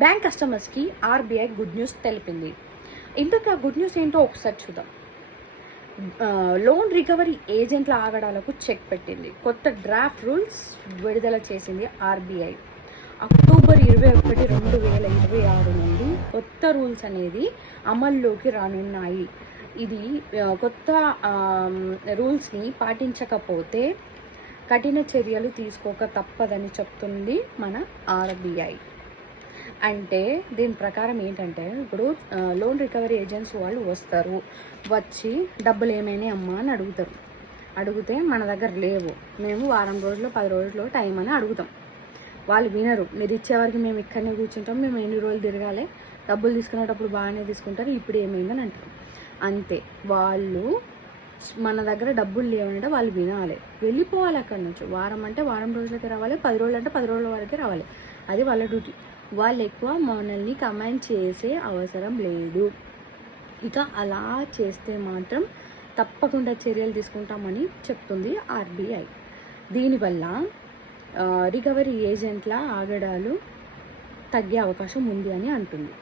Bank కస్టమర్స్కి RBI good news తెలిపింది. ఇంతకు ఆ గుడ్ న్యూస్ ఏంటో ఒకసారి చూద్దాం. లోన్ రికవరీ ఏజెంట్ల ఆగడాలకు చెక్ పెట్టింది. కొత్త డ్రాఫ్ట్ రూల్స్ విడుదల చేసింది ఆర్బీఐ. అక్టోబర్ 21, 2026 నుండి కొత్త రూల్స్ అనేది అమల్లోకి రానున్నాయి. ఇది కొత్త రూల్స్ని పాటించకపోతే కఠిన చర్యలు తీసుకోక తప్పదని చెప్తుంది మన ఆర్బీఐ. అంటే దీని ప్రకారం ఏంటంటే, ఇప్పుడు లోన్ రికవరీ ఏజెంట్స్ వాళ్ళు వస్తారు, వచ్చి డబ్బులు ఏమైనా అమ్మా అని అడిగితే మన దగ్గర లేవు, మేము వారం రోజులు 10 రోజుల్లో టైం అని అడుగుతాం. వాళ్ళు వినరు. మీరు ఇచ్చేవారికి మేము ఇక్కడనే కూర్చుంటాం, మేము ఎన్ని రోజులు తిరగాలి, డబ్బులు తీసుకునేటప్పుడు బాగానే తీసుకుంటారు, ఇప్పుడు ఏమైందని అంటారు. అంతే, వాళ్ళు మన దగ్గర డబ్బులు లేవంటే వాళ్ళు వినాలి, వెళ్ళిపోవాలి అక్కడి నుంచి. వారం అంటే వారం రోజులకి రావాలి, 10 రోజులు అంటే 10 రోజుల వరకే రావాలి. అది వాళ్ళ డ్యూటీ. వాళ్ళు ఎక్కువ మనల్ని కమెంట్ చేసే అవసరం లేదు. ఇక అలా చేస్తే మాత్రం తప్పకుండా చర్యలు తీసుకుంటామని చెప్తుంది ఆర్బీఐ. దీనివల్ల రికవరీ ఏజెంట్ల ఆగడాలు తగ్గే అవకాశం ఉంది అని అంటుంది.